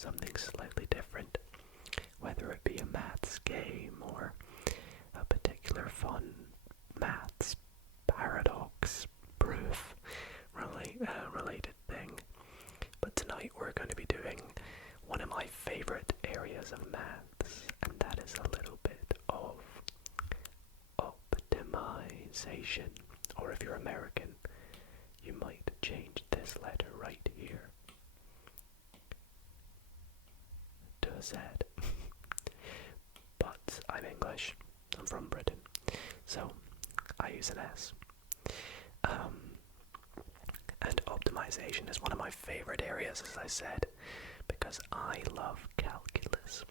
something slightly different, whether it be a maths game or a particular fun maths paradox proof related thing. But tonight we're going to be doing one of my favorite areas of maths, and that is a little bit of optimization, or if you're American, you might change this letter right here to a Z. But I'm English, I'm from Britain, so I use an S. And optimization is one of my favorite areas, as I said, because I love calculus.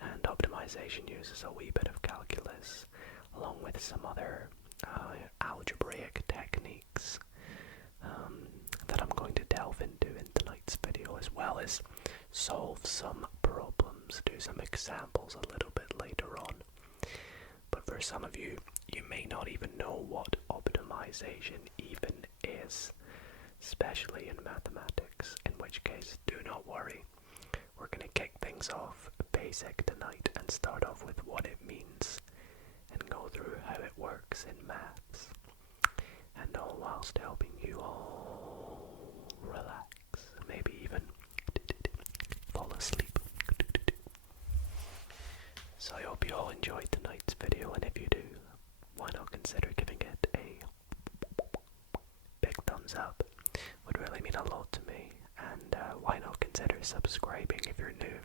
And optimization uses a wee bit of calculus, along with some other algebraic techniques that I'm going to delve into in tonight's video, as well as solve some problems, do some examples a little bit later on. But for some of you, you may not even know what optimization even is, especially in mathematics, in which case, do not worry. We're going to kick things off basic tonight and start off with what it means and go through how it works in maths, and all whilst helping you all relax, maybe even fall asleep. So I hope you all enjoyed tonight's video, and if you do, why not consider giving it a big thumbs up? Would really mean a lot to me. And why not consider subscribing if you're new?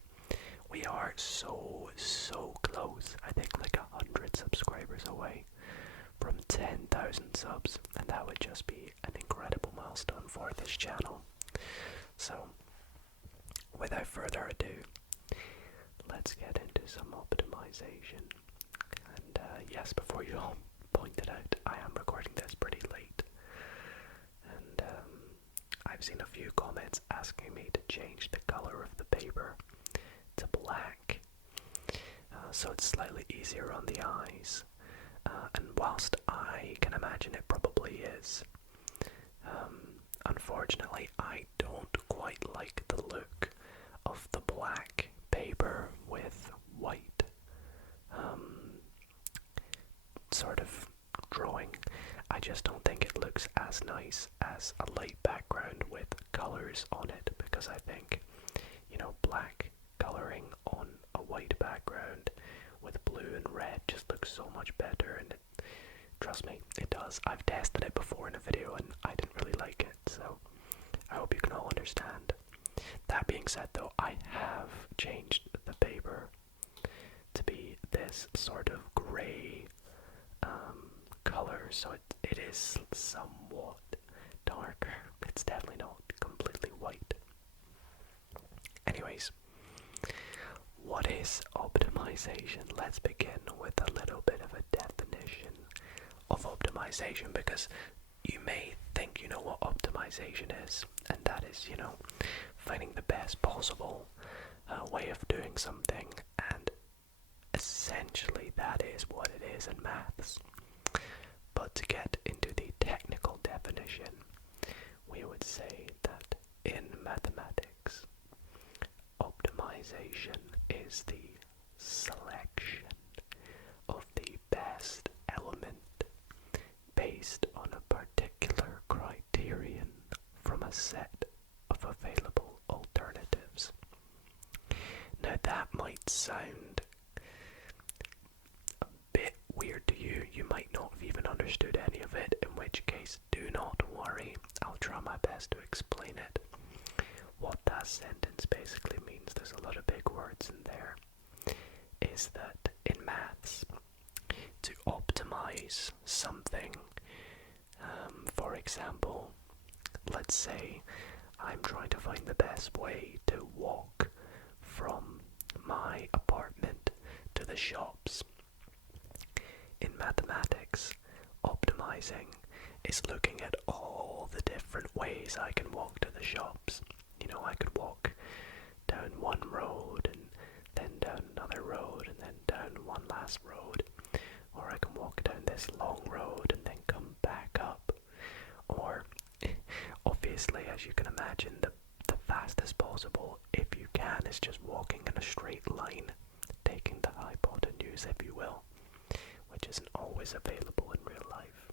We are so close. I think like 100 subscribers away from 10,000 subs, and that would just be an incredible milestone for this channel. So without further ado, let's get into some optimization. And yes, before you all pointed out, I am recording this pretty late, and I've seen a few comments asking me to change the color of the paper to black, so it's slightly easier on the eyes, and whilst I can imagine it probably is, unfortunately I don't quite like the look of the black paper with white sort of drawing. I just don't think it looks as nice as a light background with colors on it, because I think, black coloring on a white background with blue and red just looks so much better, and trust me, it does. I've tested it before in a video and I didn't really like it, so I hope you can all understand. That being said though, I have changed the paper to be this sort of grey color, so it is somewhat darker. It's definitely not completely white. Anyways, what is optimization? Let's begin with a little bit of a definition of optimization, because you may think you know what optimization is, and that is, finding the best possible way of doing something, and essentially that is what it is in maths. But to get into the technical definition, we would say that in mathematics, optimization is the selection of the best element based on a particular criterion from a set of available alternatives. Now that might sound a bit weird to you. You might not have even understood any of it, in which case do not worry. I'll try my best to explain it. What that sentence basically means, there's a lot of big words in there, is that in maths, to optimize something, for example, let's say I'm trying to find the best way to walk from my apartment to the shops. In mathematics, optimizing is looking at all the different ways I can walk to the shops. I could walk down one road and then down another road and then down one last road, or I can walk down this long road and then come back up, or obviously, as you can imagine, possible, if you can, is just walking in a straight line, taking the hypotenuse, if you will, which isn't always available in real life.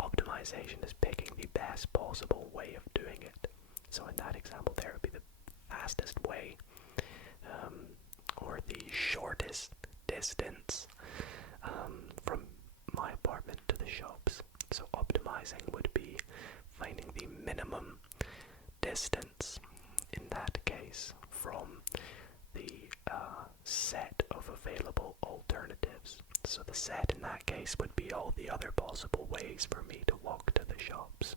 Optimization is picking the best possible way of doing it. So in that example there would be the fastest way, or the shortest distance from my apartment to the shops. So optimizing would be finding the minimum distance, in that case, from the set of available alternatives. So the set in that case would be all the other possible ways for me to walk to the shops.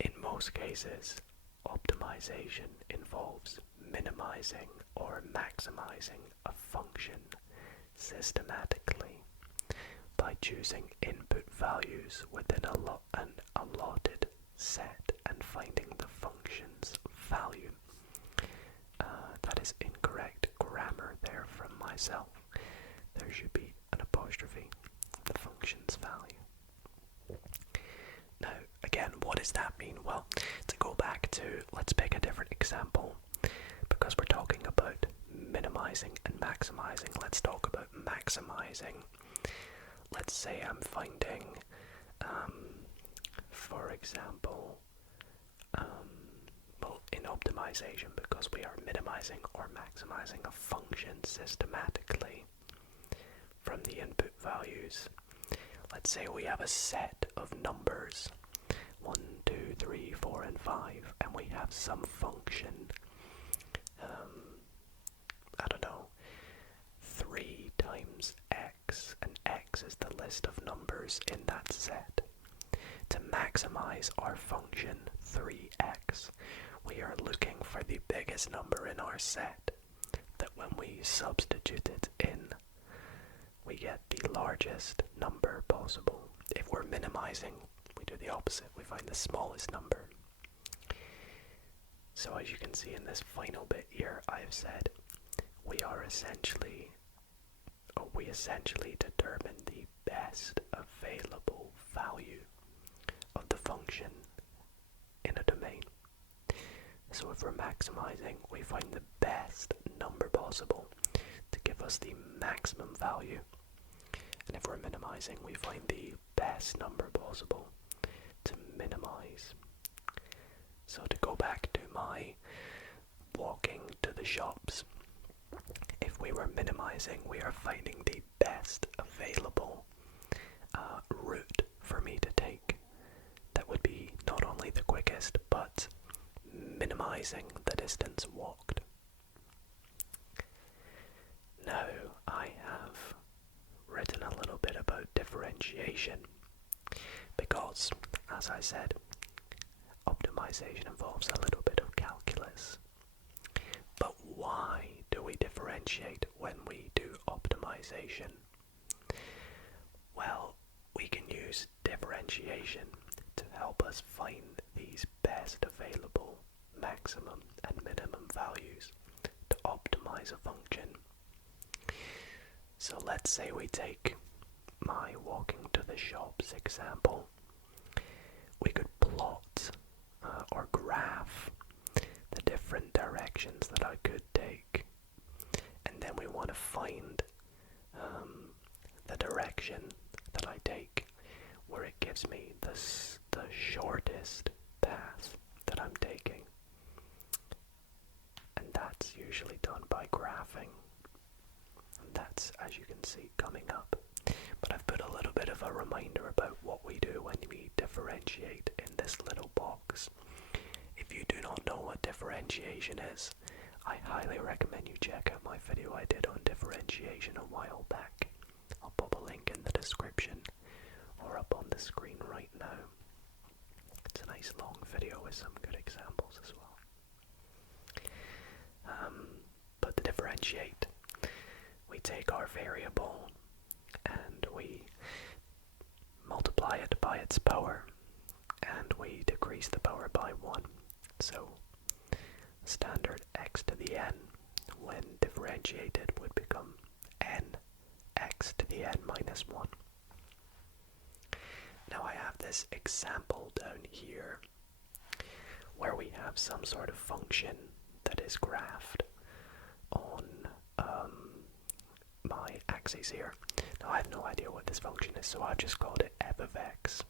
In most cases, optimization involves minimizing or maximizing a function systematically by choosing input values within an allotted set and finding the function's value. That is incorrect grammar there from myself. There should be an apostrophe, the function's value. Now, again, what does that mean? Well, to go back to, let's pick a different example, because we're talking about minimizing and maximizing. Let's talk about maximizing. Let's say I'm finding, for example, in optimization, because we are minimizing or maximizing a function systematically from the input values. Let's say we have a set of numbers, 1, 2, 3, 4, and 5, and we have some function, I don't know, 3 times x, and x is the list of numbers in that set. To maximize our function 3x, we are looking for the biggest number in our set, that when we substitute it in, we get the largest number possible. If we're minimizing, we do the opposite, we find the smallest number. So as you can see in this final bit here, I've said we essentially determine the best available value of the function in a domain. So if we're maximizing, we find the best number possible to give us the maximum value. And if we're minimizing, we find the best number possible to minimize. So to go back to my walking to the shops, if we were minimizing, we are finding the best available route for me to take. That would be not only the quickest, but minimizing the distance walked. Now I have written a little bit about differentiation, because, as I said, optimization involves a little bit of calculus. But why do we differentiate when we do optimization? Well, we can use differentiation to help us find these best available maximum and minimum values to optimize a function. So let's say we take my walking to the shops example. We could plot or graph the different directions that I could take, and then we want to find the direction that I take where it gives me the shortest path that I'm taking, and that's usually done by graphing, and that's, as you can see, coming up. But I've put a little bit of a reminder about what we do when we differentiate in this little box. If you do not know what differentiation is, I highly recommend you check out my video I did on differentiation a while back. I'll pop a link in the description or up on the screen right now. It's a nice long video with some good examples as well. But to differentiate, we take our variable and we multiply it by its power, and we decrease the power by 1. So standard x to the n, when differentiated, would become n x to the n minus 1. Now I have this example down here where we have some sort of function that is graphed on my axes here. Now I have no idea what this function is, so I've just called it f of x.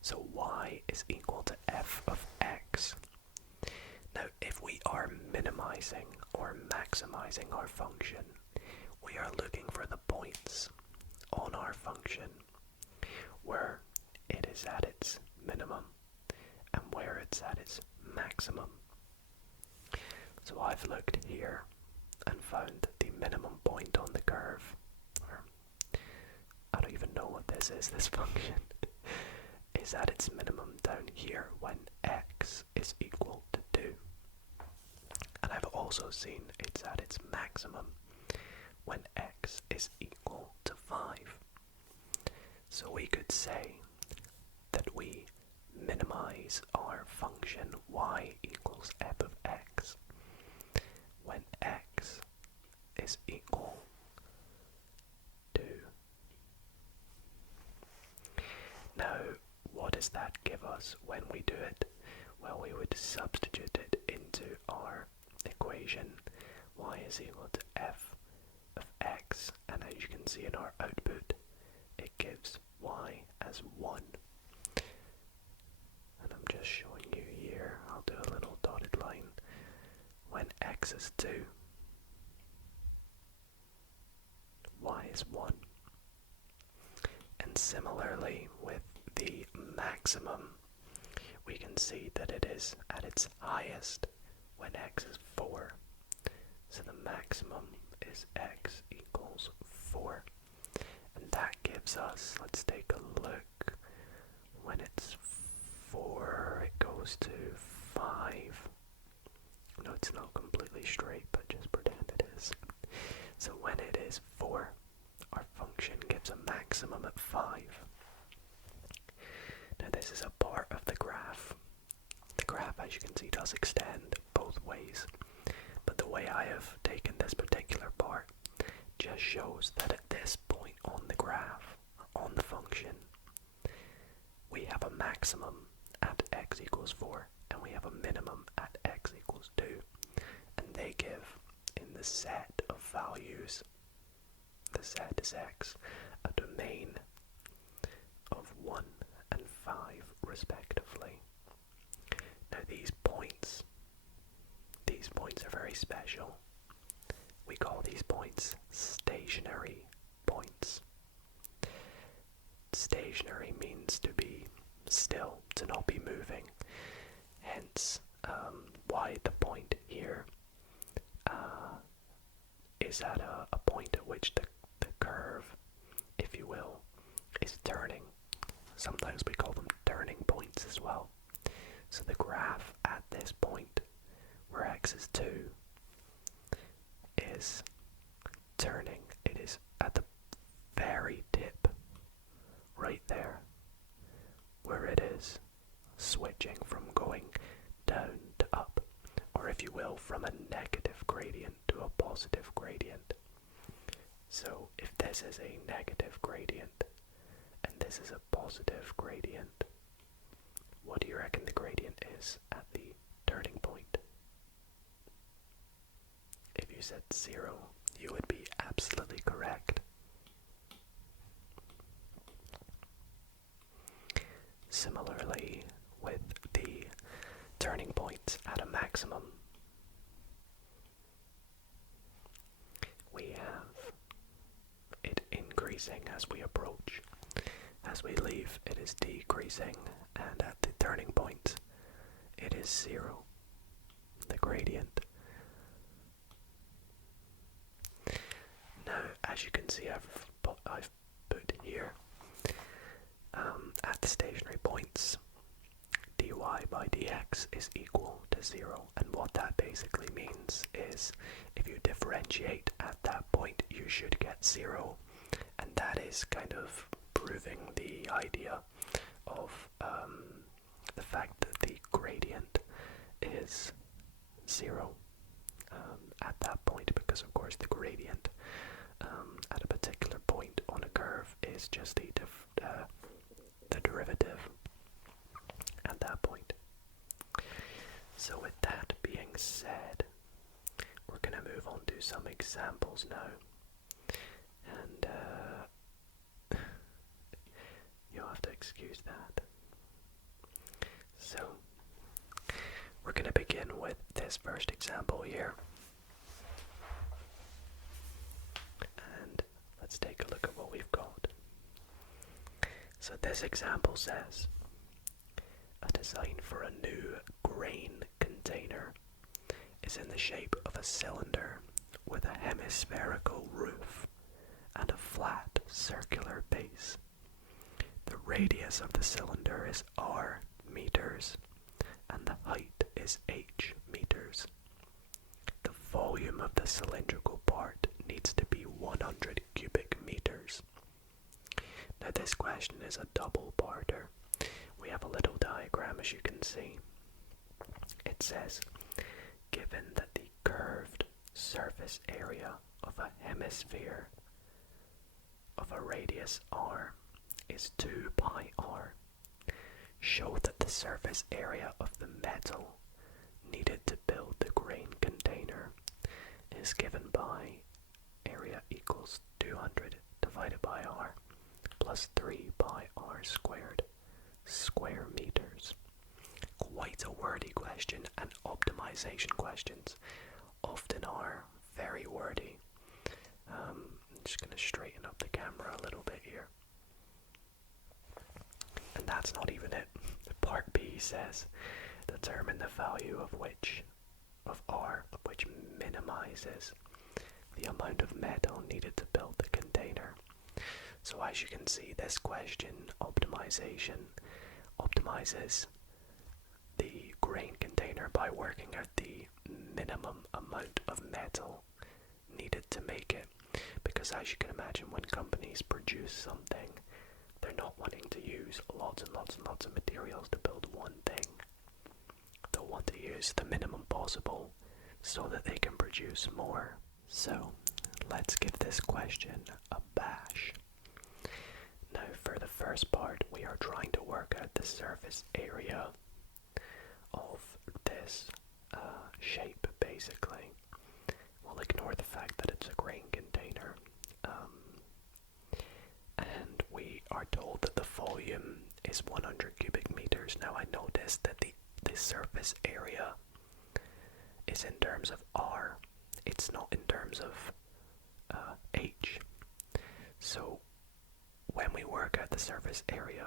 So y is equal to f of x. Now if we are minimizing or maximizing our function, we are looking for the points on our function where it is at its minimum and where it's at its maximum. So I've looked here and found that the minimum point on the curve, or I don't even know what this is, this function, is at its minimum down here when x is equal to 2. And I've also seen it's at its maximum when x is equal to 5. So we could say that we minimize our function y equals f of x when x is equal to. Now, what does that give us when we do it? Well, we would substitute it into our equation. Y is equal to f of x, and as you can see in our output, it gives y as 1. And I'm just showing you here, I'll do a little dotted line. When x is 2, y is 1. And similarly with the maximum, we can see that it is at its highest when x is 4. So the maximum is x equals 4. And that gives us, let's take a look, when it's 4 it goes to 5. No, it's not completely straight, but just pretend it is. So when it is 4, our function gives a maximum at 5. Now this is a part of the graph. The graph, as you can see, does extend both ways. But the way I have taken this particular part just shows that at this point on the graph, on the function, we have a maximum at x equals 4, and we have a minimum at x equals 2. And they give, in the set of values, the set is x, a domain of 1 and 5 respectively. Now these points are very special. We call these points stationary points. Stationary means to be still, to not be moving. Hence, why the point here is at a point at which the curve, if you will, is turning. Sometimes we call them turning points as well. So the graph at this point, where x is 2, is turning. It is at the very tip, right there, where it is switching from going down to up, or if you will, from a negative gradient to a positive gradient. So if this is a negative gradient and this is a positive gradient, what do you reckon the gradient is at the turning point? If you said 0, you would be absolutely correct. Similarly, with the turning points at a maximum, we have it increasing as we approach. As we leave, it is decreasing, and at the turning point, it is 0, the gradient. Now, as you can see, I've put here, at the stationary points, dy by dx is equal to 0, and what that basically means is if you differentiate at that point, you should get 0, and that is kind of proving the idea of the fact that the gradient is 0 at that point, because of course the gradient at a particular point on a curve is just the derivative at that point. So with that being said, we're going to move on to some examples now. And you'll have to excuse that. So, we're going to begin with this first example here. And let's take a look at what we've got. So this example says, a design for a new grain container is in the shape of a cylinder with a hemispherical roof and a flat circular base. The radius of the cylinder is r meters and the height is h meters. The volume of the cylindrical part needs to be 100 cubic meters. Now this question is a double-parter. We have a little diagram, as you can see. It says, given that the curved surface area of a hemisphere of a radius r is 2 pi r, show that the surface area of the metal needed to build the grain container is given by area equals 200 divided by r plus 3 pi r squared square meters. Quite a wordy question, and optimization questions often are very wordy. I'm just going to straighten up the camera a little bit here. And that's not even it. Part B says, determine the value of R, which minimises the amount of metal needed to build the container. So as you can see, this question, optimizes the grain container by working out the minimum amount of metal needed to make it. Because as you can imagine, when companies produce something, they're not wanting to use lots and lots and lots of materials to build one thing. They'll want to use the minimum possible so that they can produce more. So, let's give this question a bash. Now, for the first part, we are trying to work out the surface area of this shape, basically. We'll ignore the fact that it's a grain container. And we are told that the volume is 100 cubic meters. Now, I noticed that the surface area is in terms of R. It's not in terms of H. So, when we work out the surface area,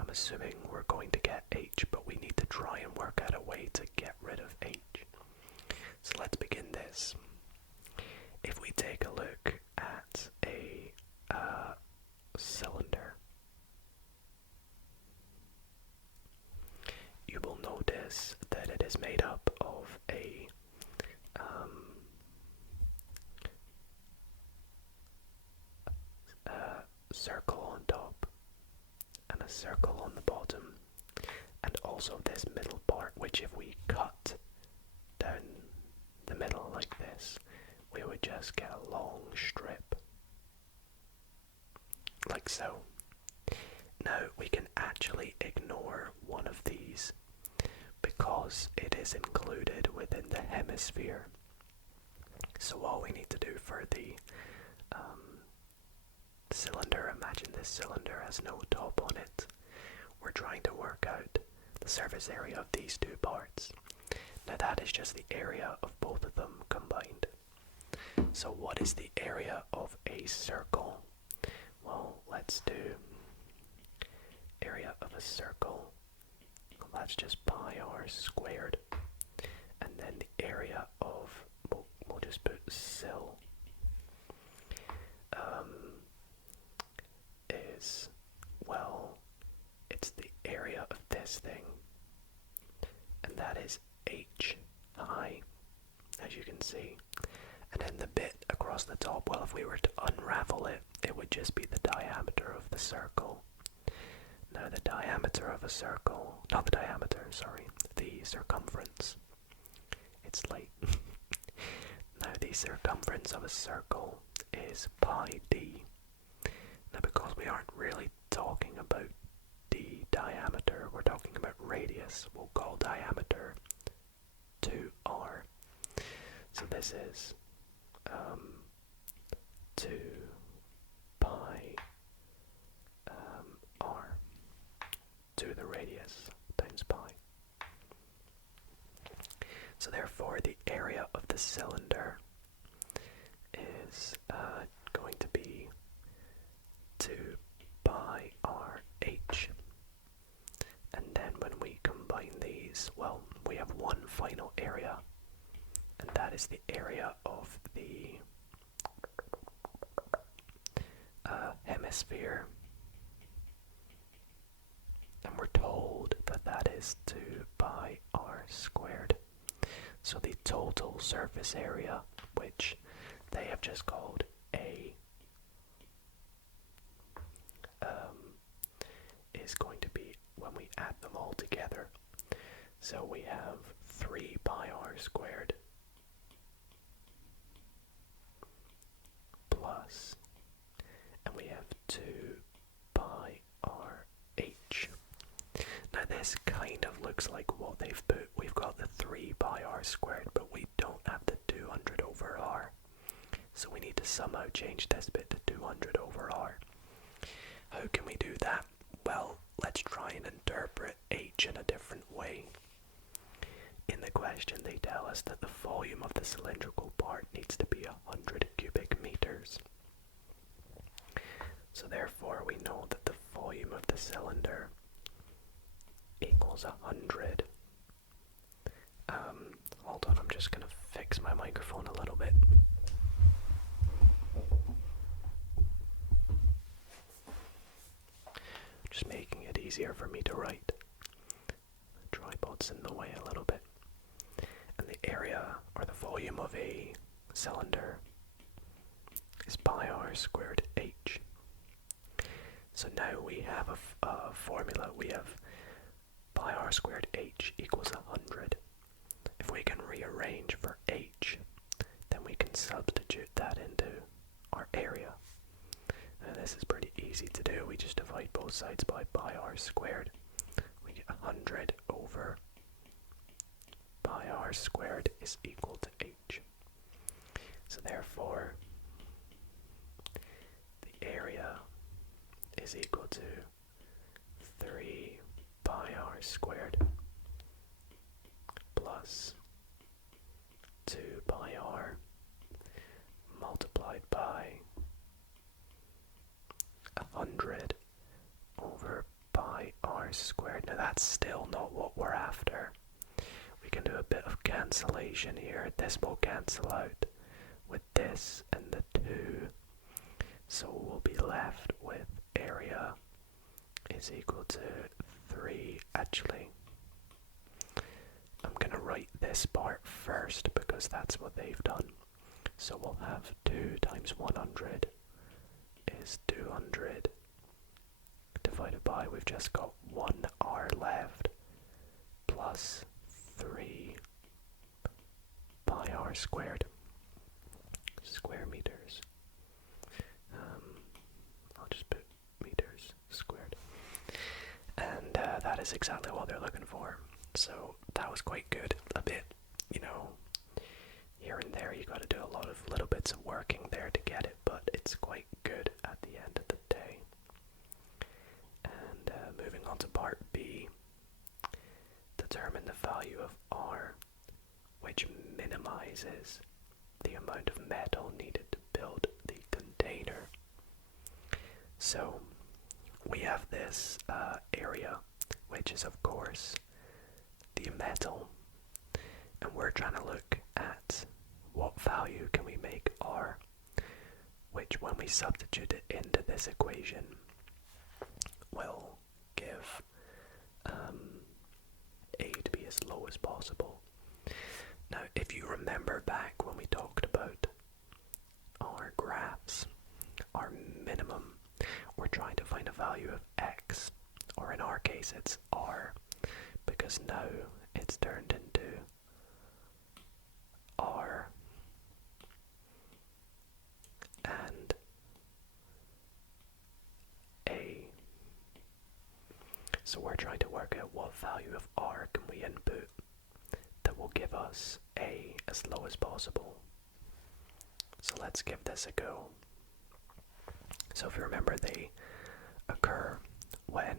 I'm assuming we're going to get H, but we need to try and work out a way to get rid of H. So let's begin this. If we take a look at a cylinder, you will notice that it is made up of a circle on top and a circle on the bottom, and also this middle part, which if we cut down the middle like this, we would just get a long strip like so. Now we can actually ignore one of these because it is included within the hemisphere. So all we need to do for the cylinder, imagine this cylinder has no top on it. We're trying to work out the surface area of these two parts. Now that is just the area of both of them combined. So what is the area of a circle? Well, let's do area of a circle. That's just pi r squared. And then the area of, we'll just put cil, is, well, it's the area of this thing. And that is h I, as you can see. And then the bit across the top, well, if we were to unravel it, it would just be the diameter of the circle. Now the diameter of a circle, not the diameter, sorry, the circumference. It's late. Now the circumference of a circle is pi d. Now because we aren't really talking about the diameter, we're talking about radius, we'll call diameter minimises 2 pi r to the radius times pi. So therefore the area of the cylinder is going to be 2 pi r h. And then when we combine these, well, we have one final area, and that is the area of the hemisphere. And we're told that that is 2 pi r squared. So the total surface area, which they have just called A, is going to be, when we add them all together, so we have 3 pi r squared plus, and we have 2 pi r h. Now this kind of looks like what they've put. We've got the 3 pi r squared, but we don't have the 200 over r. So we need to somehow change this bit to 200 over r. How can we do that? Well, let's try and interpret h in a different way. In the question they tell us that the volume of the cylindrical part needs to be 100 cubic meters. So therefore we know that the volume of the cylinder equals 100. Hold on, I'm just going to fix my microphone a little bit. Just making it easier for me to write. The tripod's in the way a little bit. And the area, or the volume of a cylinder, is pi r squared h. So now we have a formula. We have pi r squared h equals 100. If we can rearrange for h, then we can substitute that into our area. And this is pretty easy to do. We just divide both sides by pi r squared. We get 100 over pi r squared is equal to h. So therefore, the area is equal to 3 pi r squared plus 2 pi r multiplied by 100 over pi r squared. Now that's still not what we're after. We can do a bit of cancellation here. This will cancel out with this and the 2. So we'll be left with area is equal to 3. Actually, I'm going to write this part first because that's what they've done. So we'll have 2 times 100 is 200 divided by, we've just got 1 r left, plus 3 pi r squared, square meters. I'll just put meters squared. And that is exactly what they're looking for. So that was quite good. A bit, here and there you got to do a lot of little bits of working there to get it, but it's quite good at the end of the day. And moving on to part B, determine the value of R, which minimises the amount of metal needed to build the container. So we have this area, which is of course the metal, and we're trying to look at what value can we make R, which when we substitute it into this equation will give A to be as low as possible. Now if you remember back when we talked about our graphs, our minimum, we're trying to find a value of X, or in our case it's R, because now it's turned into R and A. So we're trying to work out what value of R can we input that will give us A as low as possible. So let's give this a go. So if you remember, they occur when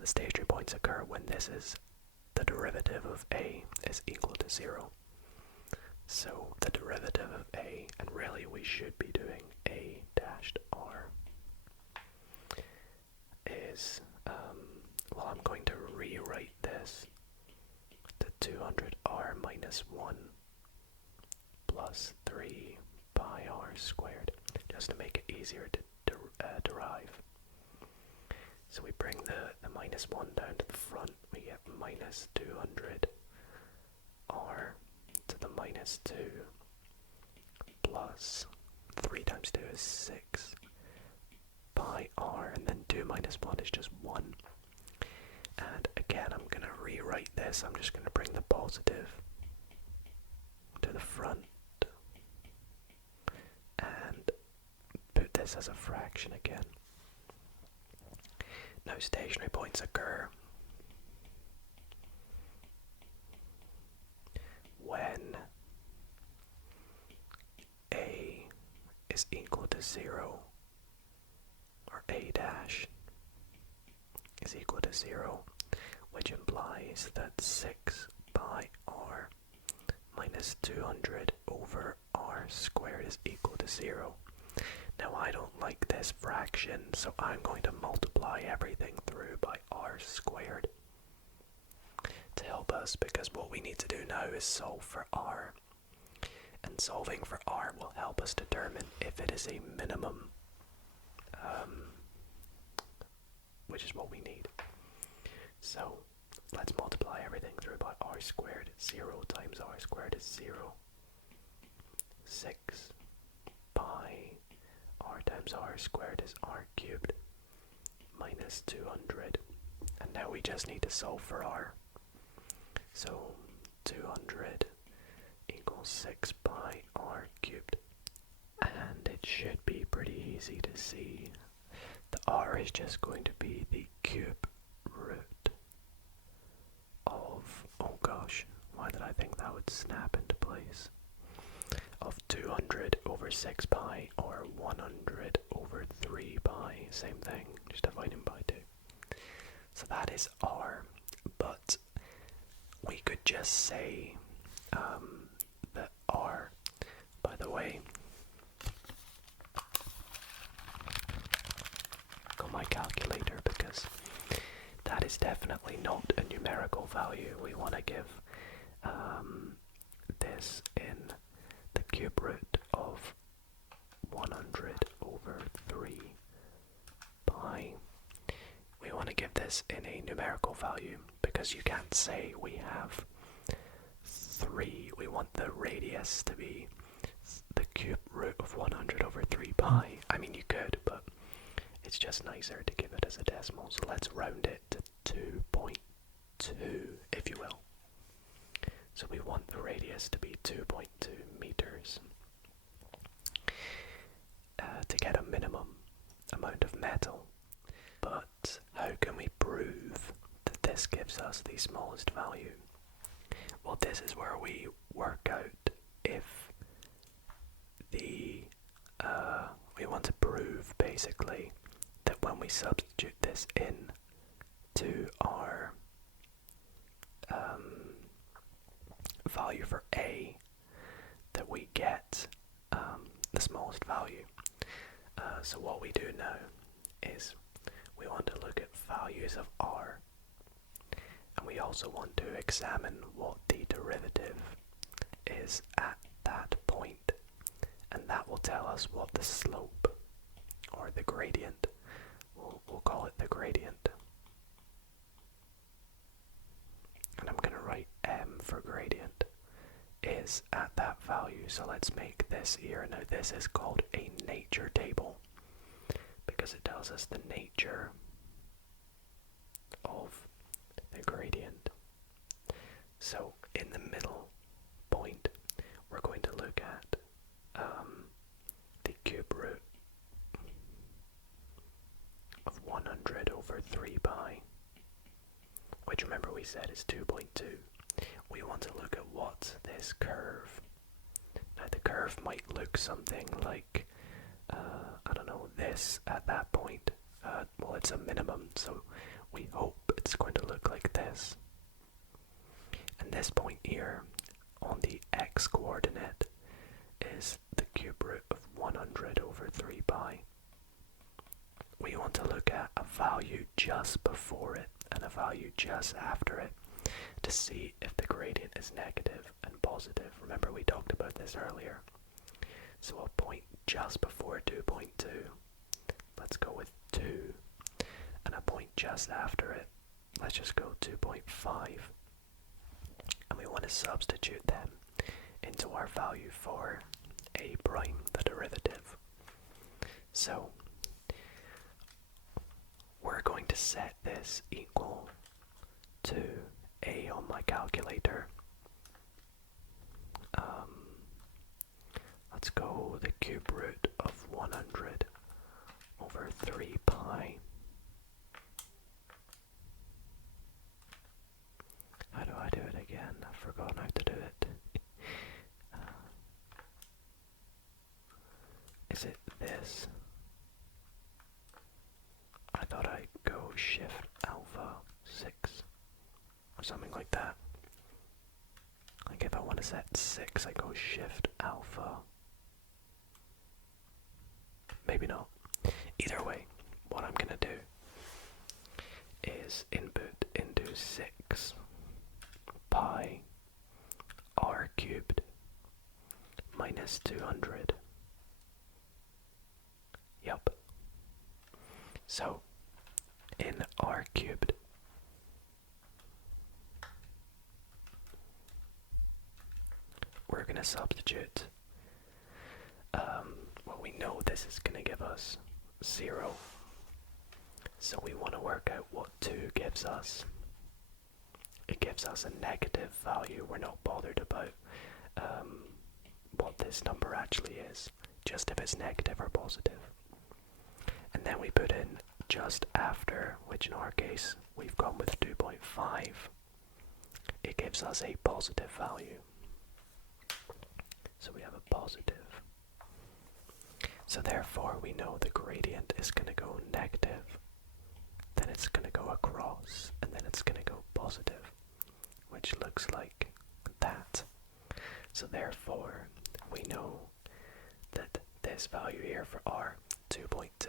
the stationary points occur when this is the derivative of a is equal to 0. So the derivative of a, and really we should be doing a dashed r, is, well, I'm going to rewrite this to 200r minus 1 plus 3 pi r squared, just to make it easier to derive. So we bring the minus 1 down to the front, we get minus 200 r to the minus 2 plus 3 times 2 is 6 pi r, and then 2 minus 1 is just 1. And again, I'm going to rewrite this. I'm just going to bring the positive to the front and put this as a fraction again. Now stationary points occur when a is equal to 0, or a dash is equal to 0, which implies that 6 pi r minus 200 over r squared is equal to 0. Now I don't like this fraction, so I'm going to multiply everything through by r squared to help us, because what we need to do now is solve for r. And solving for r will help us determine if it is a minimum, which is what we need. So let's multiply everything through by r squared. 0 times r squared is 0. 6 pi r times r squared is r cubed minus 200. And now we just need to solve for r. So 200 equals 6 pi r cubed. And it should be pretty easy to see. The r is just going to be the cube root of, oh gosh, why did I think that would snap into place? Of 200 over 6 pi, or 100 over 3 pi, same thing, just dividing by 2. So that is r, but we could just say that r, by the way, got my calculator because that is definitely not a numerical value. We want to give this in the cube root of 100 over 3 pi. We want to give this in a numerical value because you can't say we have 3. We want the radius to be the cube root of 100 over 3 pi. I mean, you could, but it's just nicer to give it as a decimal. So let's round it to 2.2, if you will. So we want the radius to be 2.2 meters to get a minimum amount of metal. But how can we prove that this gives us the smallest value? Well, this is where we work out if we want to prove basically that when we substitute this in to our value for a, that we get the smallest value. So what we do now is we want to look at values of r, and we also want to examine what the derivative is at that point, and that will tell us what the slope, or the gradient, we'll call it the gradient. And I'm going to write m for gradient is at that value. So let's make this here. Now this is called a nature table because it tells us the nature of the gradient. So in the middle point, we're going to look at the cube root of 100 over 3 pi, which remember we said is 2.2. We want to look at what this curve. Now the curve might look something like, I don't know, this at that point. Well, it's a minimum, so we hope it's going to look like this. And this point here on the x coordinate is the cube root of 100 over 3 pi. We want to look at a value just before it and a value just after it to see if the gradient is negative and positive. Remember, we talked about this earlier. So a point just before 2.2, let's go with 2, and a point just after it, let's just go 2.5, and we want to substitute them into our value for a prime, the derivative. So we're going to set this equal to a on my calculator. Let's go the cube root of 100 over 3 pi. How do I do it again? I've forgotten how to do it. Is it this? I thought I'd go shift alpha 6 or something like that. Like if I want to set 6, I go shift alpha. Maybe not. Either way, what I'm going to do is input into 6 pi r cubed minus 200. Yup. So, in r cubed, we're going to substitute, well, we know this is going to give us 0, so we want to work out what 2 gives us. It gives us a negative value. We're not bothered about what this number actually is, just if it's negative or positive. And then we put in just after, which in our case we've gone with 2.5. It gives us a positive value. So we have a positive. So therefore we know the gradient is going to go negative, then it's going to go across, and then it's going to go positive, which looks like that. So therefore we know that this value here for r, 2.2,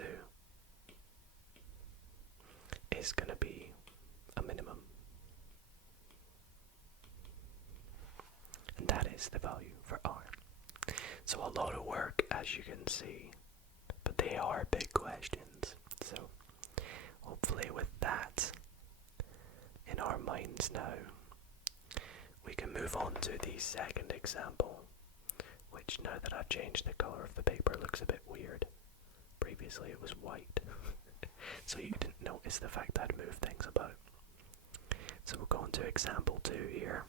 is going to be a minimum. And that is the value for r. So a lot of work, as you can see, but they are big questions. So hopefully with that in our minds now, we can move on to the second example, which now that I've changed the color of the paper looks a bit weird. Previously it was white, so you didn't notice the fact that I'd moved things about. So we'll go on to example 2 here.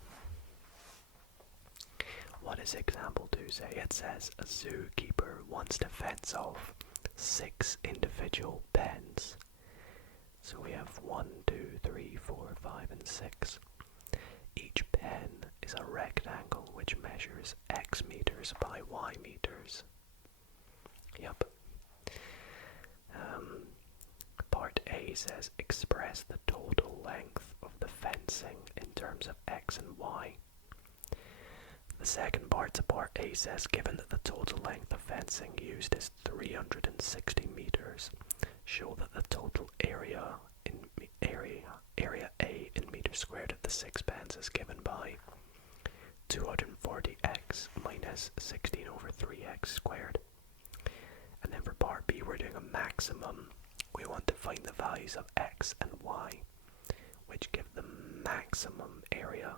What does example 2 say? It says a zookeeper wants to fence off 6 individual pens. So we have 1, 2, 3, 4, 5, and 6. Each pen is a rectangle which measures x meters by y meters. Yep. Part A says express the total length of the fencing in terms of x and y. The second part to part A says given that the total length of fencing used is 360 meters, show that the total area A in meters squared of the 6 pens is given by 240x minus 16 over 3x squared. And then for part B we're doing a maximum. We want to find the values of x and y, which give the maximum area,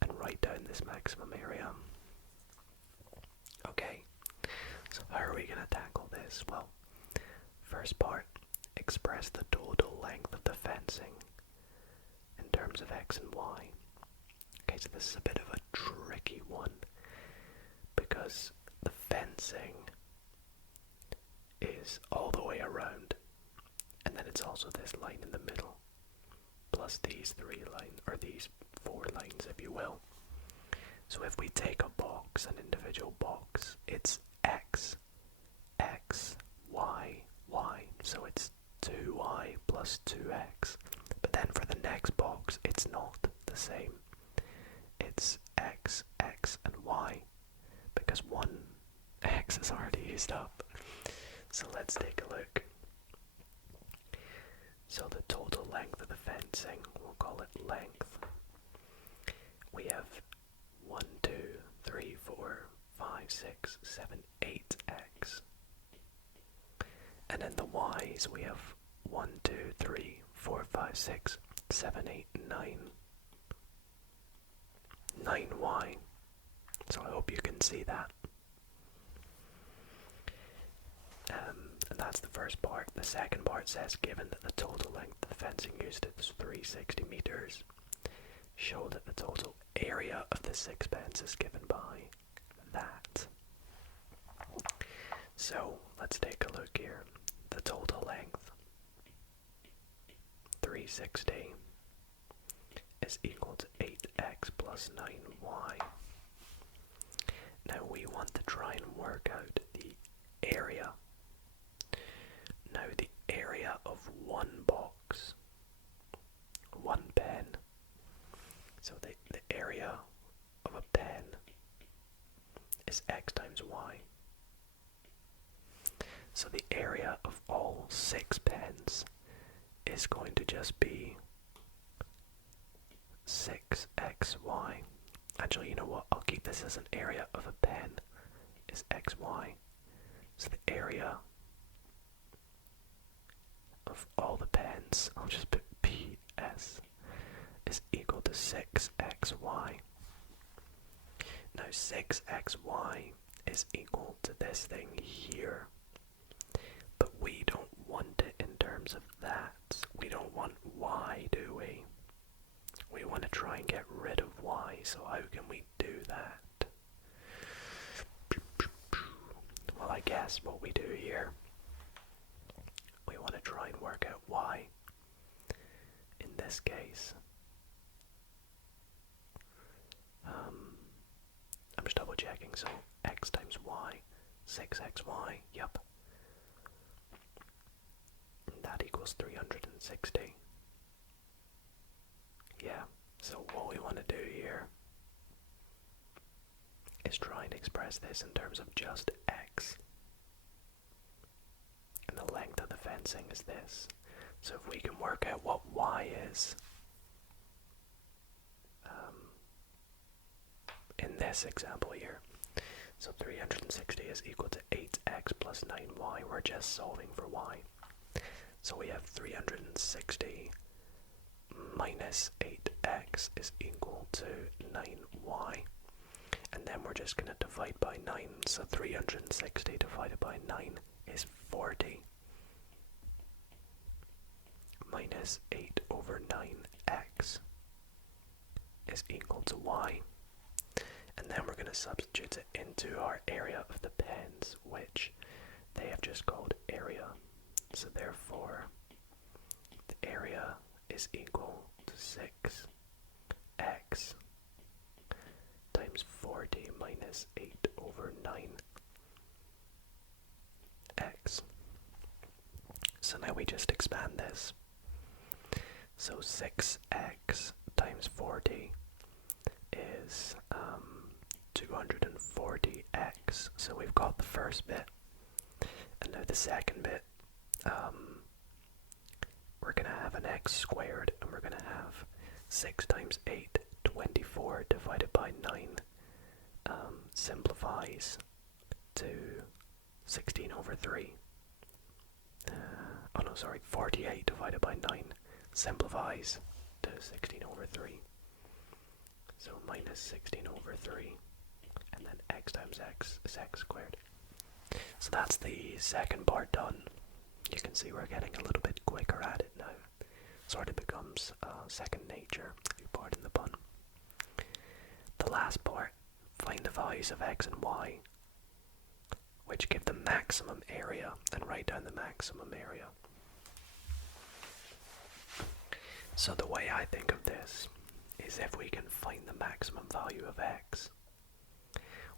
and write down this maximum area. Okay, so how are we going to tackle this? Well, first part, express the total length of the fencing in terms of x and y. Okay, so this is a bit of a tricky one, because the fencing is all the way around, and then it's also this line in the middle, plus these 3 lines, or these 4 lines if you will. So if we take a box, an individual box, it's x, x, y, y. So it's 2y plus 2x. But then for the next box, it's not the same. It's x, x, and y, because one x is already used up. So let's take a look. So the total length of the fencing, we'll call it length. We have 1, 2, 3, 4, 5, 6, 7, 8x. And then the y's, we have 1, 2, 3, 4, 5, 6, 7, 8, 9. 9y. So I hope you can see that. And that's the first part. The second part says, given that the total length of the fencing used is 360 meters, show that the total area of the sixpence is given by that. So let's take a look here. The total length, 360, is equal to 8x plus 9y. Now we want to try and work out the area. Now the area of one box, one pen. So the area of a pen is x times y. So the area of all 6 pens is going to just be 6xy. Actually, you know what? I'll keep this as an area of a pen is xy. So the area of all the pens, I'll just put PS, is equal to 6xy. Now 6xy is equal to this thing here. But we don't want it in terms of that. We don't want y, do we? We want to try and get rid of y, so how can we do that? Well, I guess what we do here, we want to try and work out y in this case. I'm just double checking, so x times y, 6xy, yep. And that equals 360. Yeah, so what we want to do here is try and express this in terms of just x. And the length of the fencing is this. So if we can work out what y is, in this example here, so 360 is equal to 8x plus 9y, we're just solving for y. So we have 360 minus 8x is equal to 9y. And then we're just going to divide by 9. So 360 divided by 9 is 40. Minus 8 over 9x is equal to y. And then we're going to substitute it into our area of the pens, which they have just called area. So therefore, the area is equal to 6x times 40 minus 8 over 9x. So now we just expand this. So 6x times 40 is 240x. So we've got the first bit. And now the second bit, we're going to have an x squared, and we're going to have 6 times 8, 24 divided by 9 simplifies to 16 over 3. 48 divided by 9 simplifies to 16 over 3. So minus 16 over 3, and then x times x is x squared. So that's the second part done. You can see we're getting a little bit quicker at it now. Sort of becomes second nature, if you pardon the pun. The last part, find the values of x and y, which give the maximum area, and write down the maximum area. So the way I think of this is if we can find the maximum value of x,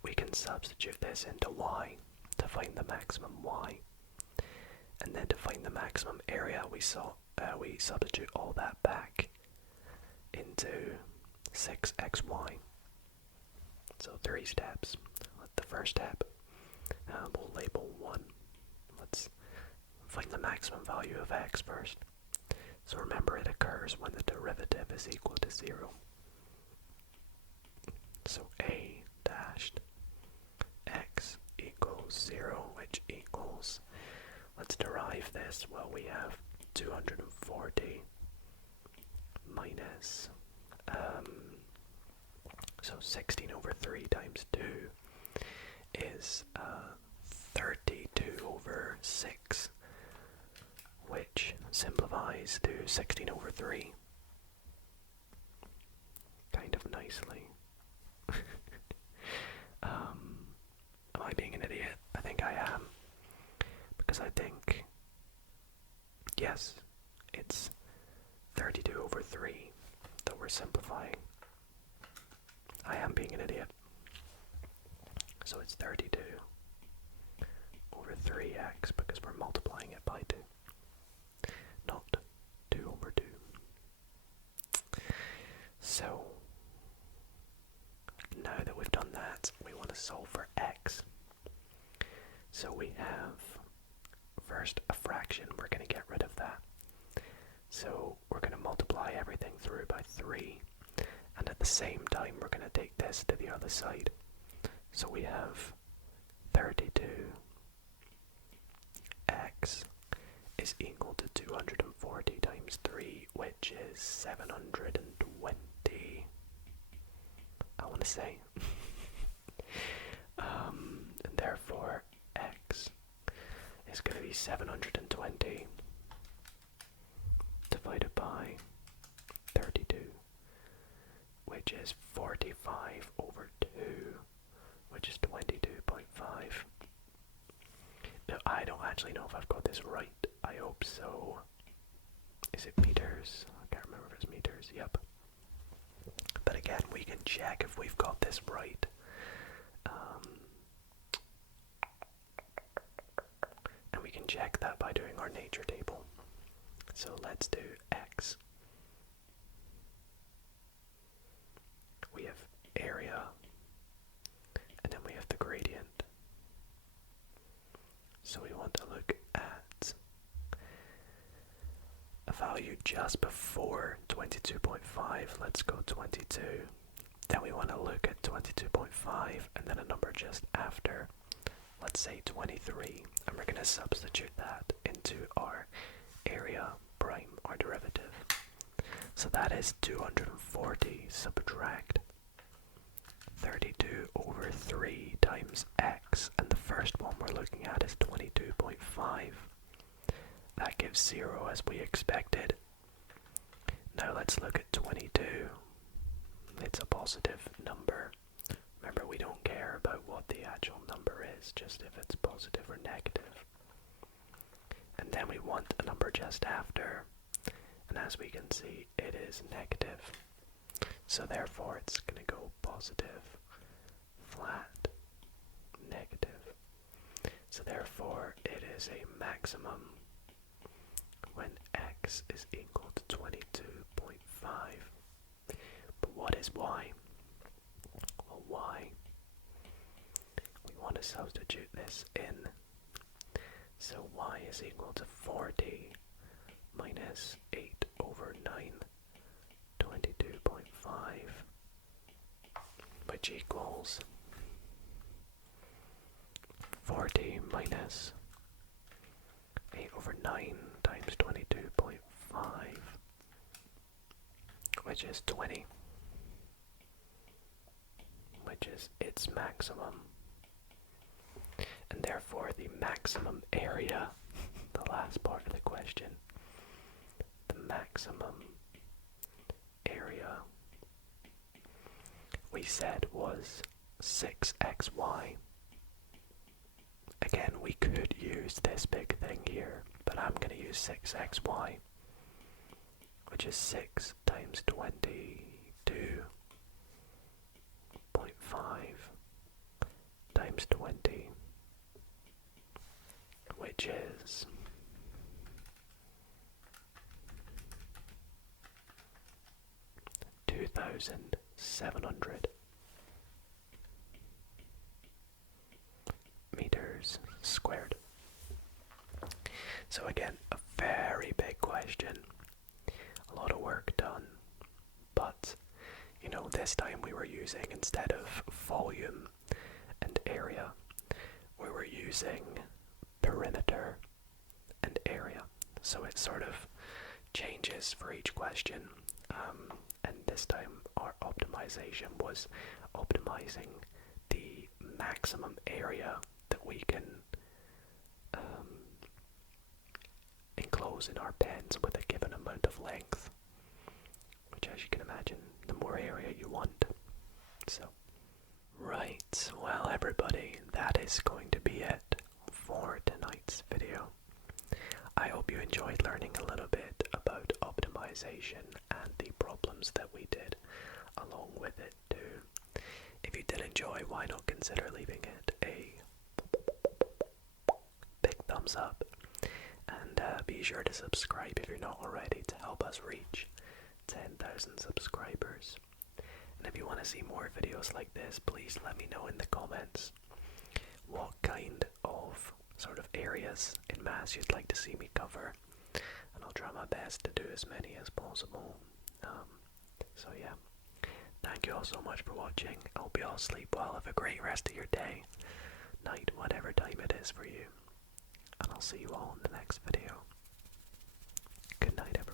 we can substitute this into y to find the maximum y. And then to find the maximum area, we substitute all that back into 6xy. So 3 steps. The first step, we'll label 1. Let's find the maximum value of x first. So remember, it occurs when the derivative is equal to 0. So a dashed x equals 0, which equals, let's derive this. Well, we have 240 minus, so 16 over 3 times 2 is 32 over 6, which simplifies to 16 over 3 kind of nicely. Am I being an idiot? I think I am. Because I think, yes, it's 32 over 3 that we're simplifying. I am being an idiot. So it's 32 over 3x because we're multiplying it by 2. Not 2 over 2. So, now that we've done that, we want to solve for x. So we have, first, a fraction. We're going to get rid of that. So we're going to multiply everything through by 3. And at the same time, we're going to take this to the other side. So we have 32x is equal to 240 times 3, which is 720, I want to say. And therefore, x is going to be 720 divided by 32, which is 45 over 2, which is 22.5. Now, I don't actually know if I've got this right. I hope so. Is it meters? I can't remember if it's meters. Yep. But again, we can check if we've got this right. And we can check that by doing our nature table. So let's do x. We have area, and then we have the gradient. So we want to look at a value just before 22.5. Let's go 22. Then we want to look at 22.5 and then a number just after. Let's say 23. And we're going to substitute that into our area prime, our derivative. So that is 240 subtract 32 over 3 times x, and the first one we're looking at is 22.5. That gives 0 as we expected. Now let's look at 22. It's a positive number. Remember, we don't care about what the actual number is, just if it's positive or negative. And then we want a number just after, and as we can see, it is negative. So therefore it's going to go positive, flat, negative. So therefore it is a maximum when x is equal to 22.5. But what is y? Well, y, we want to substitute this in. So y is equal to 40 minus 8 over 9, 22.5, which equals 40 minus 8 over 9 times 22.5, which is 20, which is its maximum. And therefore the maximum area, the last part of the question, the maximum area we said was 6xy. Again, we could use this big thing here, but I'm going to use 6xy, which is 6 times 22.5 times 20, which is 2,700 meters squared. So again, a very big question, a lot of work done, but you know, this time we were using, instead of volume and area, we were using perimeter and area. So it sort of changes for each question. And this time our optimization was optimizing the maximum area that we can enclose in our pens with a given amount of length, which, as you can imagine, the more area you want. So, right, well everybody, that is going to be it for tonight's video. I hope you enjoyed learning a little bit about optimization and the problems that we did along with it too. If you did enjoy, why not consider leaving it a big thumbs up, and be sure to subscribe if you're not already to help us reach 10,000 subscribers. And if you want to see more videos like this, please let me know in the comments what kind of sort of areas in maths you'd like to see me cover, and I'll try my best to do as many as possible. So yeah, thank you all so much for watching. I hope you all sleep well, have a great rest of your day, night, whatever time it is for you, and I'll see you all in the next video. Good night, everyone.